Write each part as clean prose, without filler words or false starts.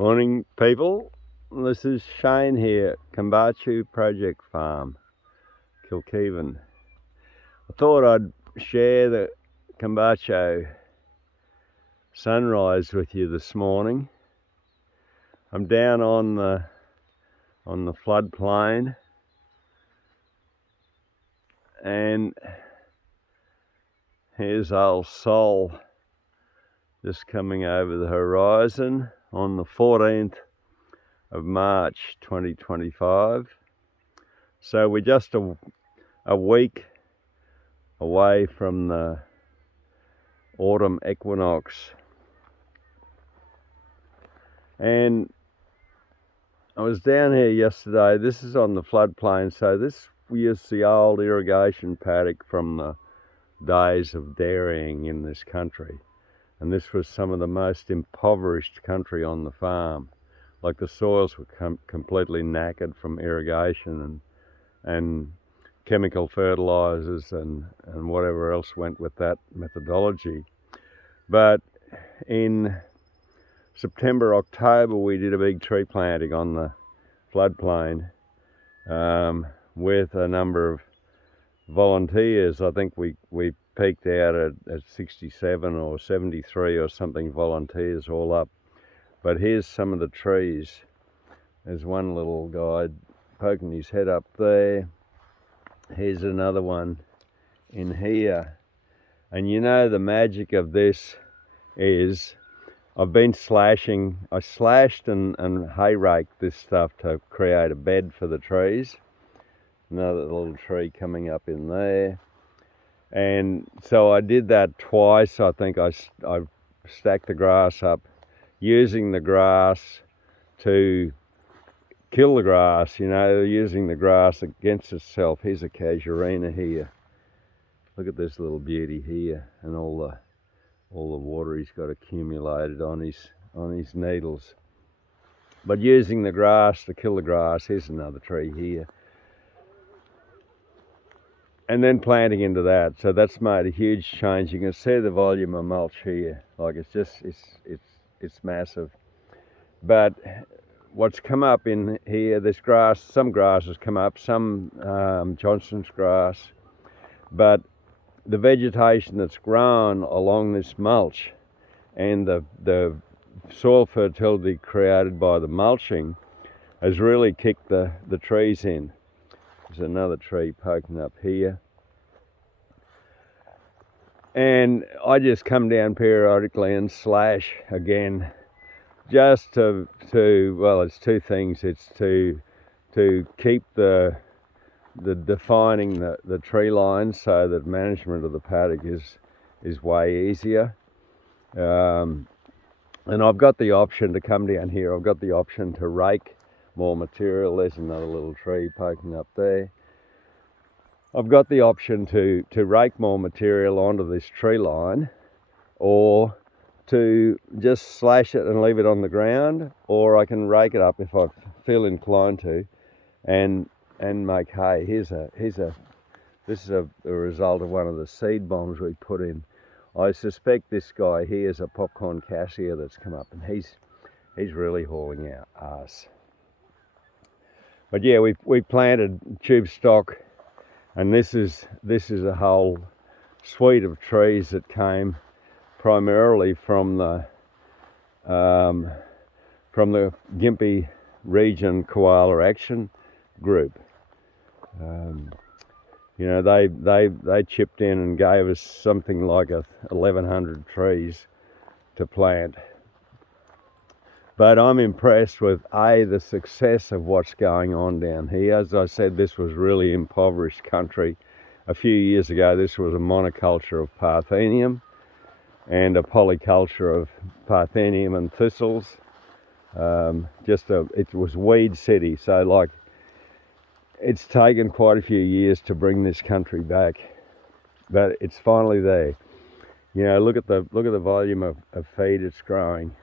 Morning, people. This is Shane here, Kombucha Project Farm, Kilkeven. I thought I'd share the kombucha sunrise with you this morning. I'm down on the floodplain, and here's old Sol just coming over the horizon on the 14th of March 2025. So we're just a week away from the autumn equinox, and I was down here yesterday. This is on the floodplain, so this is the old irrigation paddock from the days of dairying in this country, and this was some of the most impoverished country on the farm. Like, the soils were completely knackered from irrigation and chemical fertilizers and whatever else went with that methodology. But in September, October, we did a big tree planting on the floodplain with a number of volunteers. I think we peaked out at 67 or 73 or something volunteers all up. But here's some of the trees. There's one little guy poking his head up there. Here's another one in here. And you know, the magic of this is I've been slashing. I slashed and hay raked this stuff to create a bed for the trees. Another little tree coming up in there. And so I did that twice. I think I stacked the grass up, using the grass to kill the grass, you know, using the grass against itself. Here's a casuarina here. Look at this little beauty here, and all the water he's got accumulated on his needles. But using the grass to kill the grass. Here's another tree here. And then planting into that. So that's made a huge change. You can see the volume of mulch here. Like, it's massive. But what's come up in here, this grass, some grass has come up, some Johnson's grass, but the vegetation that's grown along this mulch and the soil fertility created by the mulching has really kicked the trees in. There's another tree poking up here. And I just come down periodically and slash again, just to well, it's two things. It's to keep the defining the tree lines, so that management of the paddock is way easier. And I've got the option to come down here. I've got the option to rake more material. There's another little tree poking up there. I've got the option to rake more material onto this tree line, or to just slash it and leave it on the ground, or I can rake it up if I feel inclined to, and make hay. This is a result of one of the seed bombs we put in. I suspect this guy here is a popcorn cassia that's come up, and he's really hauling out arse. But yeah, we planted tube stock, and this is a whole suite of trees that came primarily from the Gympie Region Koala Action Group. You know, they chipped in and gave us something like 1,100 trees to plant. But I'm impressed with the success of what's going on down here. As I said, this was really impoverished country. A few years ago, this was a monoculture of parthenium and a polyculture of parthenium and thistles. It was weed city. So, like, it's taken quite a few years to bring this country back, but it's finally there. You know, look at the volume of feed it's growing.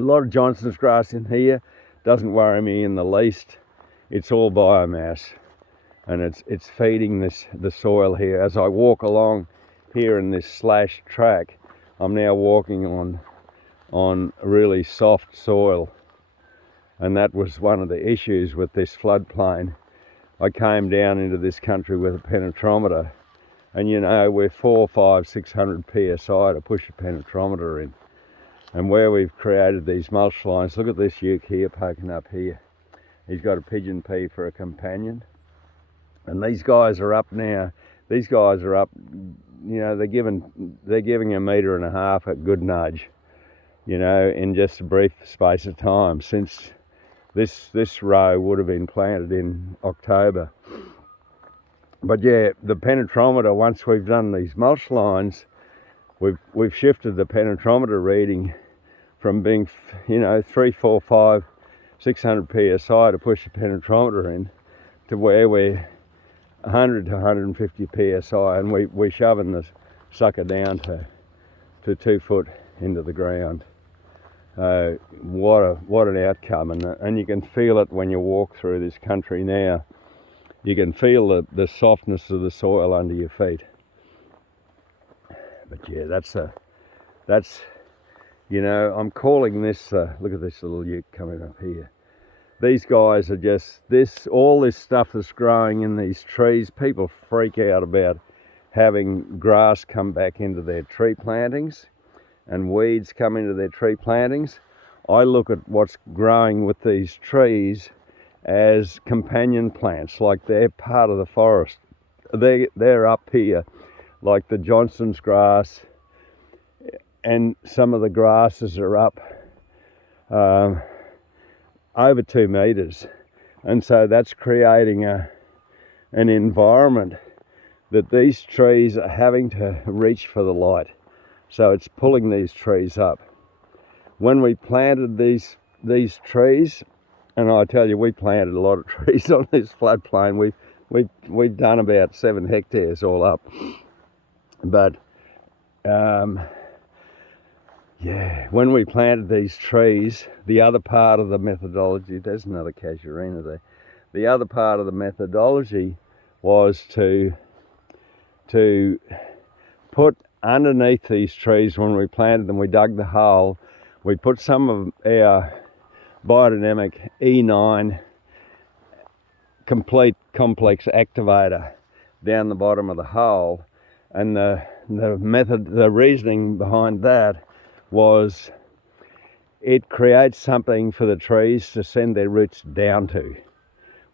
A lot of Johnson's grass in here. Doesn't worry me in the least. It's all biomass, and it's feeding the soil here. As I walk along here in this slash track, I'm now walking on on really soft soil, and that was one of the issues with this floodplain. I came down into this country with a penetrometer, and you know, we're 400, 500, 600 psi to push a penetrometer in. And where we've created these mulch lines, look at this uke here poking up here. He's got a pigeon pea for a companion. And these guys are up now. These guys are up, you know, they're giving 1.5 meters a good nudge, you know, in just a brief space of time since this row would have been planted in October. But yeah, the penetrometer, once we've done these mulch lines, we've shifted the penetrometer reading from being, you know, 300, 400, 500, 600 psi to push the penetrometer in, to where we're 100 to 150 psi, and we're shoving the sucker down to 2 foot into the ground. What an outcome, and you can feel it when you walk through this country now. You can feel the softness of the soil under your feet. But yeah, that's you know, I'm calling this, look at this little uke coming up here. These guys are just, all this stuff that's growing in these trees, people freak out about having grass come back into their tree plantings and weeds come into their tree plantings. I look at what's growing with these trees as companion plants, like they're part of the forest. They're up here, like the Johnson's grass, and some of the grasses are up over 2 meters, and so that's creating an environment that these trees are having to reach for the light, so it's pulling these trees up. When we planted these trees, and I tell you, we planted a lot of trees on this floodplain. We've done about 7 hectares all up, but yeah, when we planted these trees, the other part of the methodology, there's another casuarina there. The other part of the methodology was to put underneath these trees, when we planted them, we dug the hole, we put some of our biodynamic E9 complete complex activator down the bottom of the hole, and the reasoning behind that was it creates something for the trees to send their roots down to.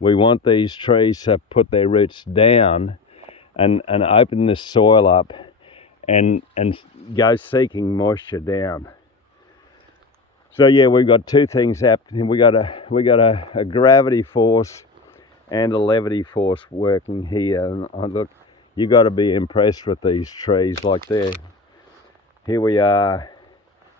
We want these trees to put their roots down and open this soil up and go seeking moisture down. So yeah, we've got 2 things happening. We got a gravity force and a levity force working here. And look, you got to be impressed with these trees. Like here we are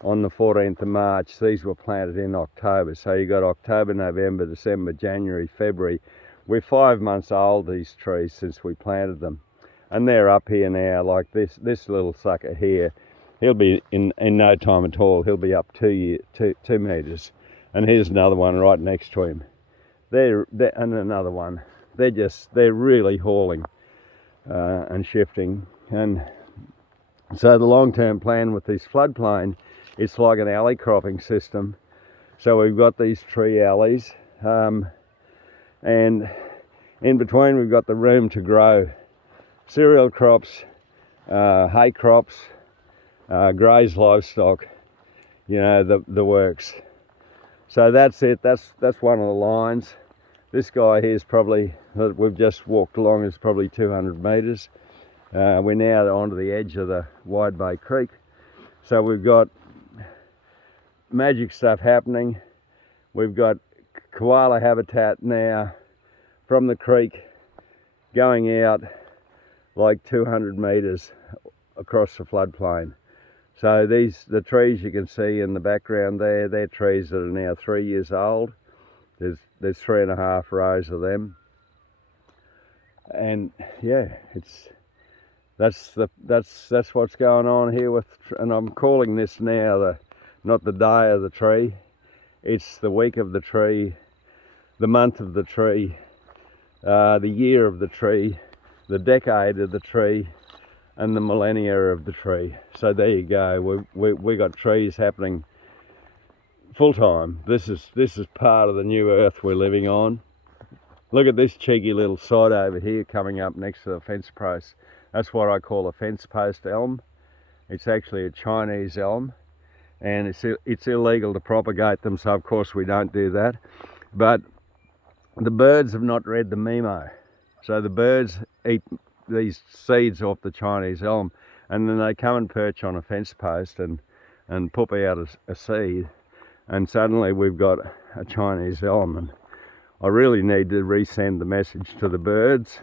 on the 14th of March. These were planted in October. So you got October, November, December, January, February. We're 5 months old, these trees, since we planted them. And they're up here now, like this little sucker here. He'll be, in no time at all, he'll be up 2 meters. And here's another one right next to him. And another one. They're really hauling and shifting. And so the long-term plan with this floodplain, it's like an alley cropping system. So we've got these tree alleys, and in between we've got the room to grow cereal crops, hay crops, graze livestock, you know, the works. So that's it. That's one of the lines. This guy here is probably, that we've just walked along, is probably 200 meters. We're now onto the edge of the Wide Bay Creek. So we've got magic stuff happening. We've got koala habitat now from the creek going out like 200 meters across the floodplain. So the trees you can see in the background there, they're trees that are now 3 years old. There's 3.5 rows of them. And yeah, that's what's going on here with, and I'm calling this now not the day of the tree, it's the week of the tree, the month of the tree, the year of the tree, the decade of the tree, and the millennia of the tree. So there you go. We got trees happening full time. This is part of the new earth we're living on. Look at this cheeky little sod over here coming up next to the fence post. That's what I call a fence post elm. It's actually a Chinese elm, and it's illegal to propagate them, so of course we don't do that. But the birds have not read the memo, so the birds eat these seeds off the Chinese elm, and then they come and perch on a fence post and pop out a seed, and suddenly we've got a Chinese elm. And I really need to resend the message to the birds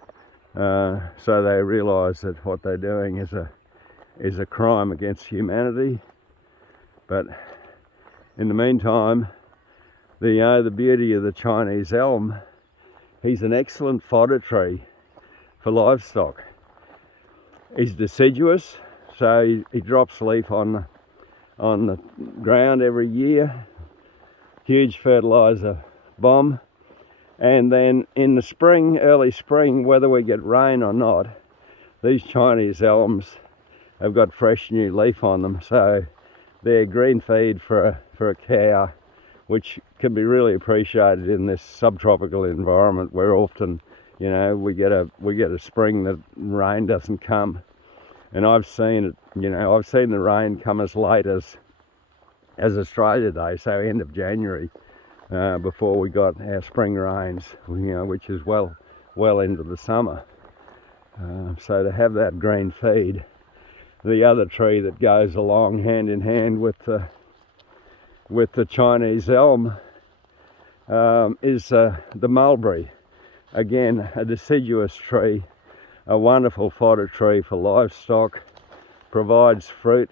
so they realise that what they're doing is a crime against humanity. But in the meantime, the beauty of the Chinese elm, he's an excellent fodder tree for livestock. He's deciduous, so he drops leaf on the ground every year. Huge fertilizer bomb. And then in the spring, early spring, whether we get rain or not, these Chinese elms have got fresh new leaf on them, so they're green feed for a cow, which can be really appreciated in this subtropical environment where often, you know, we get a spring that rain doesn't come. And I've seen it, you know, I've seen the rain come as late as Australia Day, so end of January, before we got our spring rains, you know, which is well into the summer. So to have that green feed, the other tree that goes along hand in hand with the Chinese elm is the mulberry. Again, a deciduous tree, a wonderful fodder tree for livestock, provides fruit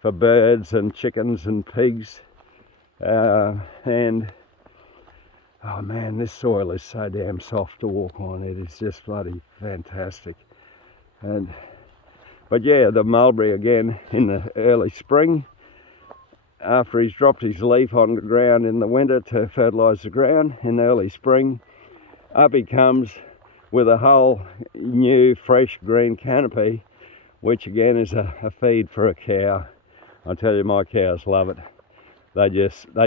for birds and chickens and pigs. And oh man, this soil is so damn soft to walk on. It is just bloody fantastic. But yeah, the mulberry again in the early spring, after he's dropped his leaf on the ground in the winter to fertilise the ground, in early spring, up he comes with a whole new fresh green canopy, which again is a feed for a cow. I tell you, my cows love it. They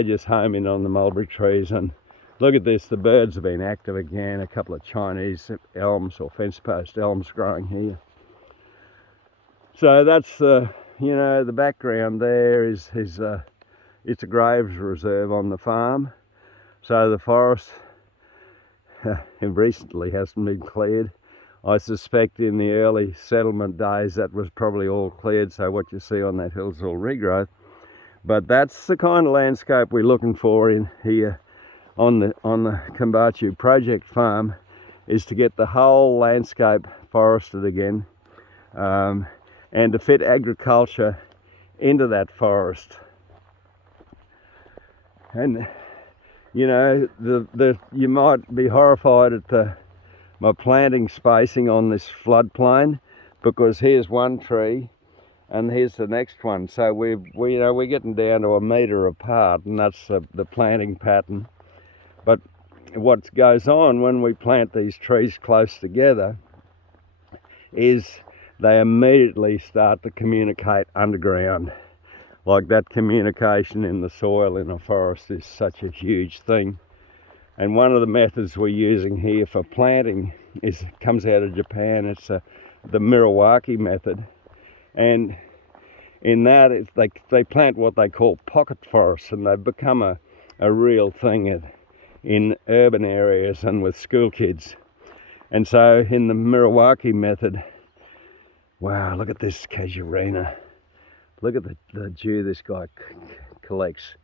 just home in on the mulberry trees. And look at this, the birds have been active again. A couple of Chinese elms or fence post elms growing here. So that's you know, the background there is it's a graves reserve on the farm. So the forest recently hasn't been cleared. I suspect in the early settlement days that was probably all cleared, so what you see on that hill is all regrowth. But that's the kind of landscape we're looking for in here on the Kambachu project farm, is to get the whole landscape forested again, and to fit agriculture into that forest. And you know, you might be horrified at my planting spacing on this floodplain, because here's one tree and here's the next one, so we're getting down to a metre apart, and that's the planting pattern. But what goes on when we plant these trees close together is they immediately start to communicate underground. Like that communication in the soil in a forest is such a huge thing. And one of the methods we're using here for planting comes out of Japan. It's the Miyawaki method. And in that, they plant what they call pocket forests, and they've become a real thing in urban areas and with school kids. And so in the Miyawaki method, wow, look at this casuarina. Look at the dew this guy collects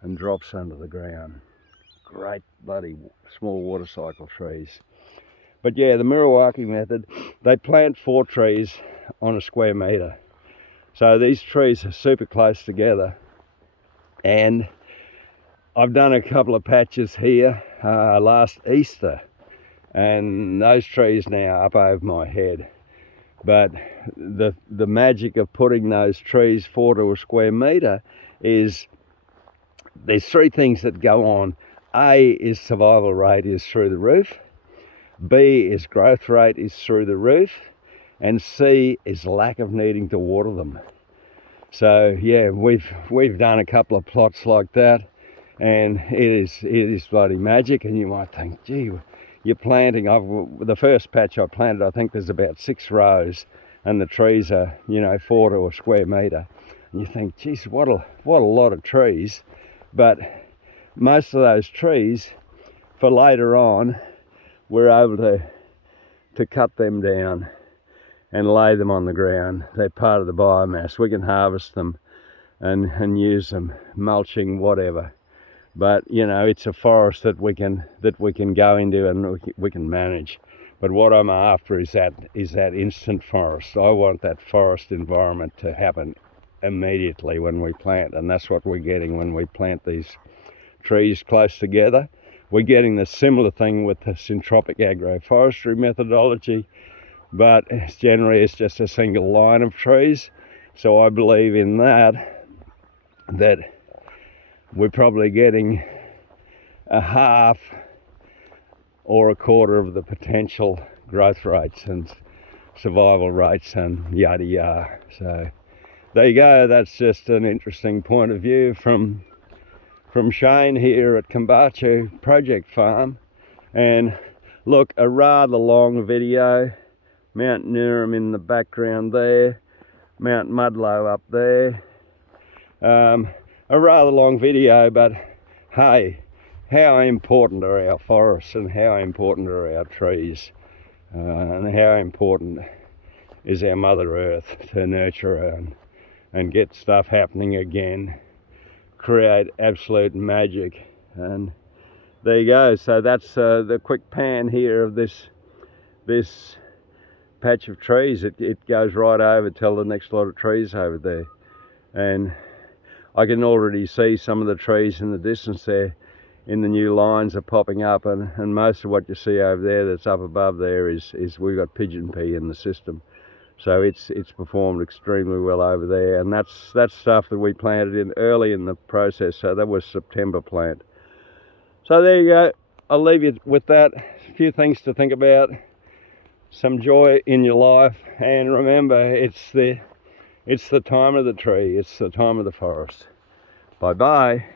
and drops under the ground. Great bloody small water cycle trees. But yeah, the Miyawaki method, they plant 4 trees on a square metre. So these trees are super close together. And I've done a couple of patches here last Easter, and those trees now up over my head. But the magic of putting those trees 4 to a square metre is there's 3 things that go on. A is survival rate is through the roof. B is growth rate is through the roof. And C is lack of needing to water them. So yeah, we've done a couple of plots like that. and it is bloody magic. And you might think, gee, you're planting. The first patch I planted, I think there's about 6 rows, and the trees are 4 to a square metre. And you think, geez, what a lot of trees. But most of those trees, for later on, we're able to cut them down and lay them on the ground. They're part of the biomass. We can harvest them and use them, mulching, whatever. But it's a forest that we can go into and we can manage. But what I'm after is that instant forest. I want that forest environment to happen immediately when we plant, and that's what we're getting when we plant these trees close together. We're getting the similar thing with the syntropic agroforestry methodology, but it's just a single line of trees. So I believe in that we're probably getting a half or a quarter of the potential growth rates and survival rates and yada yada. So there you go. That's just an interesting point of view from Shane here at Kombucha Project Farm. And look, a rather long video. Mount Neerim in the background there, Mount Mudlow up there. A rather long video, but hey, how important are our forests and how important are our trees, and how important is our Mother Earth to nurture her and get stuff happening again, create absolute magic. And there you go. So that's the quick pan here of this patch of trees. It goes right over till the next lot of trees over there, and I can already see some of the trees in the distance there in the new lines are popping up, and most of what you see over there that's up above there is we've got pigeon pea in the system. So it's performed extremely well over there, and that's stuff that we planted in early in the process. So that was September plant. So there you go. I'll leave you with that. A few things to think about. Some joy in your life, and remember, it's the time of the tree. It's the time of the forest. Bye bye.